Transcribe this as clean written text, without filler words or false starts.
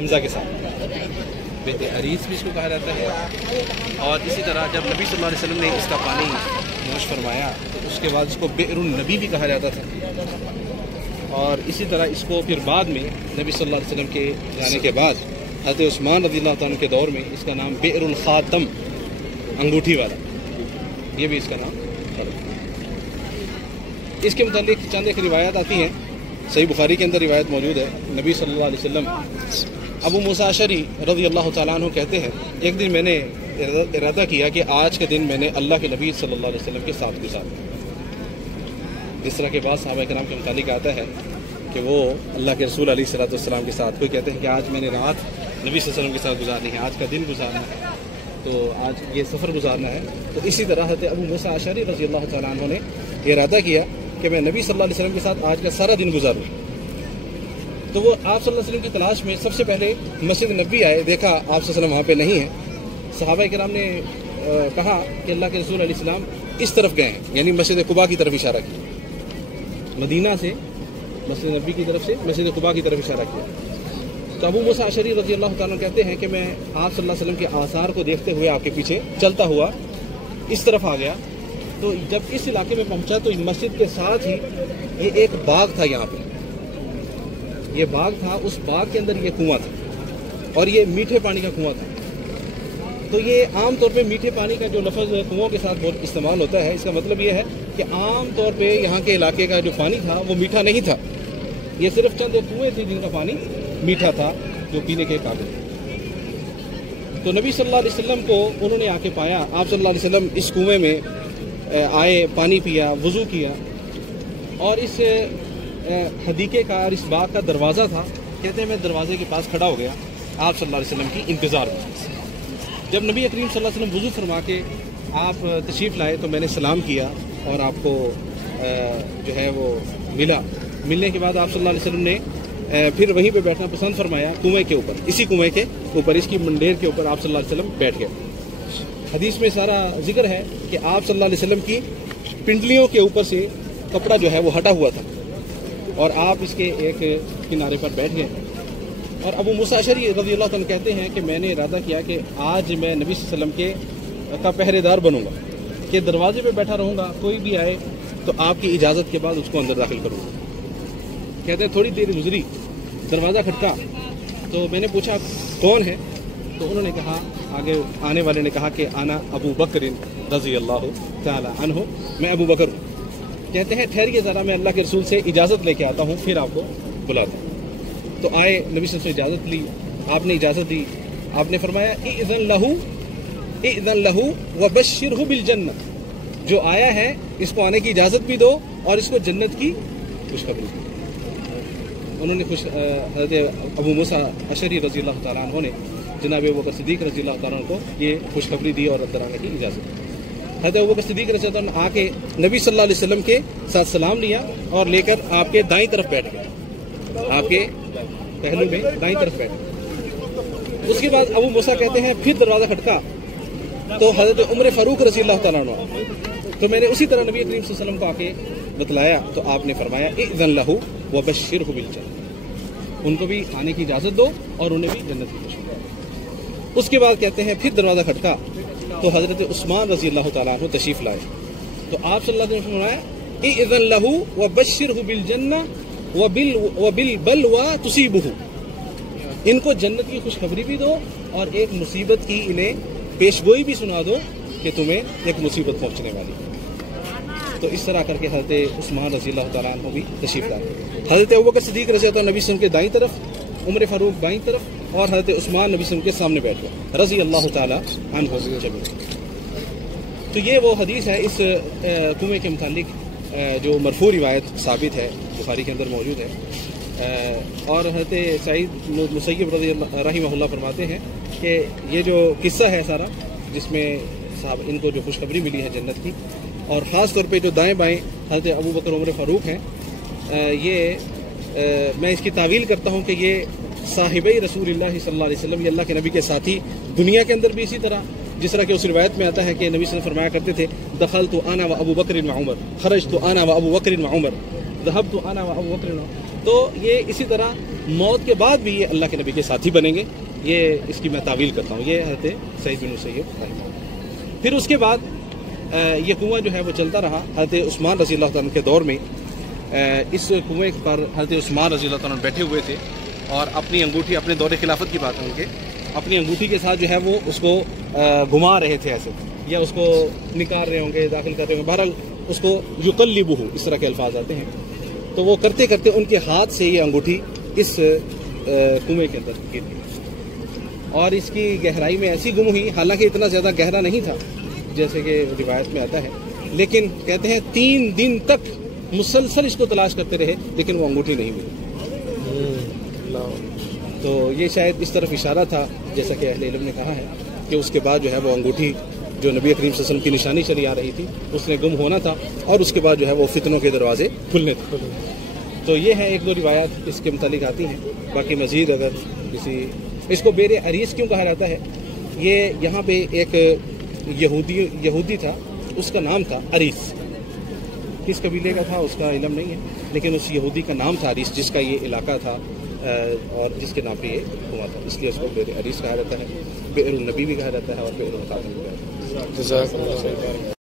حمزہ کے ساتھ، بیت عریس بھی اس کو کہا جاتا ہے۔ اور اسی طرح جب نبی صلی اللہ علیہ وسلم نے اس کا پانی نوش فرمایا تو اس کے بعد اس کو بئر النبی بھی کہا جاتا تھا۔ اور اسی طرح اس کو پھر بعد میں نبی صلی اللہ علیہ وسلم کے جانے کے بعد حضرت عثمان رضی اللہ تعالیٰ کے دور میں اس کا نام بئر الخاتم، انگوٹھی والا، یہ بھی اس کا نام۔ اس کے متعلق چند ایک روایات آتی ہیں، صحیح بخاری کے اندر روایت موجود ہے۔ نبی صلی اللہ علیہ وسلم ابو موسیٰ اشعری رضی اللہ تعالیٰ عنہ کہتے ہیں ایک دن میں نے ارادہ کیا کہ آج کے دن میں نے اللہ کے نبی صلی اللہ علیہ وسلم کے ساتھ گزارا۔ جس طرح کے بعد صحابہ کرام کے متعلق آتا ہے کہ وہ اللہ کے رسول علیہ الصلوۃ والسلام کے ساتھ، کوئی کہتے ہیں کہ آج میں نے رات نبی صلی اللہ علیہ وسلم کے ساتھ گزارنی ہے، آج کا دن گزارنا ہے، تو آج یہ سفر گزارنا ہے۔ تو اسی طرح حضرت ابو موسیٰ اشعری رضی اللہ تعالیٰ عنہ نے ارادہ کیا کہ میں نبی صلی اللہ علیہ وسلم کے ساتھ آج کا سارا دن گزاروں۔ تو وہ آپ صلی اللہ علیہ وسلم کی تلاش میں سب سے پہلے مسجد نبوی آئے، دیکھا آپ صلی اللہ علیہ وسلم وہاں پہ نہیں ہیں۔ صحابہ کرام نے کہا کہ اللہ کے رسول علیہ السلام اس طرف گئے ہیں، یعنی مسجد قباء کی طرف اشارہ کیا، مدینہ سے مسجد نبوی کی طرف سے مسجد قباء کی طرف اشارہ کیا۔ تو ابو موسیٰ اشعری رضی اللہ تعالیٰ کہتے ہیں کہ میں آپ صلی اللہ علیہ وسلم کے آثار کو دیکھتے ہوئے آپ کے پیچھے چلتا ہوا اس طرف آ گیا۔ تو جب اس علاقے میں پہنچا تو مسجد کے ساتھ ہی یہ ایک باغ تھا، یہاں پہ یہ باغ تھا، اس باغ کے اندر یہ کنواں تھا اور یہ میٹھے پانی کا کنواں تھا۔ تو یہ عام طور پہ میٹھے پانی کا جو لفظ کنووں کے ساتھ بہت استعمال ہوتا ہے، اس کا مطلب یہ ہے کہ عام طور پہ یہاں کے علاقے کا جو پانی تھا وہ میٹھا نہیں تھا، یہ صرف چند کنویں تھے جن کا پانی میٹھا تھا جو پینے کے قابل۔ تو نبی صلی اللہ علیہ وسلم کو انہوں نے آ کے پایا، آپ صلی اللہ علیہ وسلم اس کنویں میں آئے، پانی پیا، وضو کیا، اور اس حدیقے کا اور اس باغ کا دروازہ تھا، کہتے ہیں میں دروازے کے پاس کھڑا ہو گیا آپ صلی اللہ علیہ وسلم کی انتظار میں۔ جب نبی کریم صلی اللہ علیہ وسلم وضو فرما کے آپ تشریف لائے تو میں نے سلام کیا اور آپ کو جو ہے وہ ملنے کے بعد آپ صلی اللہ علیہ وسلم نے پھر وہیں پہ بیٹھنا پسند فرمایا، کنویں کے اوپر، اسی کنویں کے اوپر، اس کی منڈیر کے اوپر آپ صلی اللہ علیہ وسلم بیٹھ گئے۔ حدیث میں سارا ذکر ہے کہ آپ صلی اللہ علیہ وسلم کی پنڈلیوں کے اوپر سے کپڑا جو ہے وہ ہٹا ہوا تھا اور آپ اس کے ایک کنارے پر بیٹھ گئے۔ اور ابو موسیٰ اشعری رضی اللہ عنہ کہتے ہیں کہ میں نے ارادہ کیا کہ آج میں نبی صلی اللہ علیہ وسلم کا پہرے دار بنوں گا، کہ دروازے پہ بیٹھا رہوں گا، کوئی بھی آئے تو آپ کی اجازت کے بعد اس کو اندر داخل کروں گا۔ کہتے ہیں تھوڑی دیر گزری، دروازہ کھٹکا تو میں نے پوچھا کون ہے، تو انہوں نے کہا، آگے آنے والے نے کہا کہ آنا ابو بکر رضی اللہ تعالی عنہ، میں ابو بکر ہوں۔ کہتے ہیں ٹھہریے ذرا، میں اللہ کے رسول سے اجازت لے کے آتا ہوں، پھر آپ کو بلاتا ہوں۔ تو آئے، نبی صلی اللہ علیہ وسلم سے اجازت لی، آپ نے اجازت دی، آپ نے فرمایا اذن لہو وبشرہ بالجنہ، جو آیا ہے اس کو آنے کی اجازت بھی دو اور اس کو جنت کی خوشخبری دی۔ انہوں نے حضرت ابو موسیٰ اشعری رضی اللہ تعالیٰ عنہ نے جناب ابوبکر صدیق رضی اللہ تعالیٰ عنہ کو یہ خوشخبری دی اور اندر آنے کی اجازت دی۔ حضرت ابوبکر صدیق رضی اللہ عنہ آ کے نبی صلی اللہ علیہ وسلم کے ساتھ سلام لیا اور لے کر آپ کے دائیں طرف بیٹھ گئے، آپ کے پہلو میں دائیں طرف بیٹھ گئے۔ اس کے بعد ابو موسیٰ کہتے ہیں پھر دروازہ کھٹکا تو حضرت عمر فاروق رضی اللہ تعالیٰ عنہ، تو میں نے اسی طرح نبی کریم صلی اللہ علیہ وسلم کو آ کے بتلایا تو آپ نے فرمایا اذن لہ وبشرہ بالجنہ، ان کو بھی آنے کی اجازت دو اور انہیں بھی جنت کی خوشخبری۔ اس کے بعد کہتے ہیں پھر دروازہ کھٹکا تو حضرت عثمان رضی اللہ تعالیٰ عنہ تشریف لائے تو آپ صلی اللہ علیہ وسلم نے فرمایا اذن لہ وبشرہ بالجنہ وبالبلوى تصیبہ، ان کو جنت کی خوشخبری بھی دو اور ایک مصیبت کی انہیں پیشگوئی بھی سنا دو کہ تمہیں ایک مصیبت پہنچنے والی۔ تو اس طرح کر کے حضرت عثمان رضی اللہ تعالیٰ عنہ بھی تشریف لائے۔ حضرت ابوبکر صدیق رضی اللہ عنہ نبی صلی اللہ علیہ وسلم کے دائیں طرف، عمر فاروق بائیں طرف اور حضرت عثمان نبی صلی اللہ علیہ وسلم کے سامنے بیٹھ گئے رضی اللہ تعالیٰ عنہ جميعا۔ تو یہ وہ حدیث ہے اس کنویں کے متعلق جو مرفوع روایت ثابت ہے، بخاری کے اندر موجود ہے۔ اور حضرت سعید مسیب رحمہ اللہ فرماتے ہیں کہ یہ جو قصہ ہے سارا، جس میں صاحب ان کو جو خوشخبری ملی ہے جنت کی، اور خاص طور پہ جو دائیں بائیں حضرت ابو بکر عمر فاروق ہیں، یہ میں اس کی تعویل کرتا ہوں کہ یہ صاحبِ رسول اللہ صلی اللہ علیہ وسلم، یہ اللہ کے نبی کے ساتھی، دنیا کے اندر بھی اسی طرح، جس طرح کہ اس روایت میں آتا ہے کہ نبی صلی اللہ علیہ وسلم فرمایا کرتے تھے دخلت انا و ابو بکر و عمر، خرجت انا و ابو بکر و عمر، ذهبت انا و ابو بکر و عمر۔ تو یہ اسی طرح موت کے بعد بھی یہ اللہ کے نبی کے ساتھی بنیں گے. یہ اس کی میں تعویل کرتا ہوں. یہ حضرت سعید بن مسیب. پھر اس کے بعد یہ کنواں جو ہے وہ چلتا رہا. حضرت عثمان رضی اللہ تعالیٰ کے دور میں اس کنویں پر حضرت عثمان رضی اللہ تعالیٰ بیٹھے ہوئے تھے اور اپنی انگوٹھی, اپنے دور خلافت کی بات ہے ان کے, اپنی انگوٹھی کے ساتھ جو ہے وہ اس کو گھما رہے تھے ایسے, یا اس کو نکال رہے ہوں گے, داخل کر رہے ہوں گے, بہرحال اس کو یقلبہ, اس طرح کے الفاظ آتے ہیں. تو وہ کرتے کرتے ان کے ہاتھ سے یہ انگوٹھی اس کنویں کے اندر گر گئی اور اس کی گہرائی میں ایسی گم ہوئی. حالانکہ اتنا زیادہ گہرا نہیں تھا جیسے کہ روایت میں آتا ہے, لیکن کہتے ہیں 3 دن تک مسلسل اس کو تلاش کرتے رہے لیکن وہ انگوٹھی نہیں ملی. تو یہ شاید اس طرف اشارہ تھا, جیسا کہ اہل علم نے کہا ہے, کہ اس کے بعد جو ہے وہ انگوٹھی جو نبی کریم صلی اللہ علیہ وسلم کی نشانی چلی آ رہی تھی اس نے گم ہونا تھا, اور اس کے بعد جو ہے وہ فتنوں کے دروازے کھلنے تھے. تو یہ ہیں 1-2 روایات اس کے متعلق آتی ہیں. باقی مزید اگر کسی, اس کو بیر عریس کیوں کہا جاتا ہے, یہ یہاں پہ ایک یہودی تھا, اس کا نام تھا عریس. کس قبیلے کا تھا اس کا علم نہیں ہے, لیکن اس یہودی کا نام تھا عریس, جس کا یہ علاقہ تھا اور جس کے نام پہ یہ ہوا تھا, اس لیے اس کو بیر عریس کہا جاتا ہے. بئر النبی بھی کہا جاتا ہے اور بئر الخاتم بھی کہا جاتا ہے.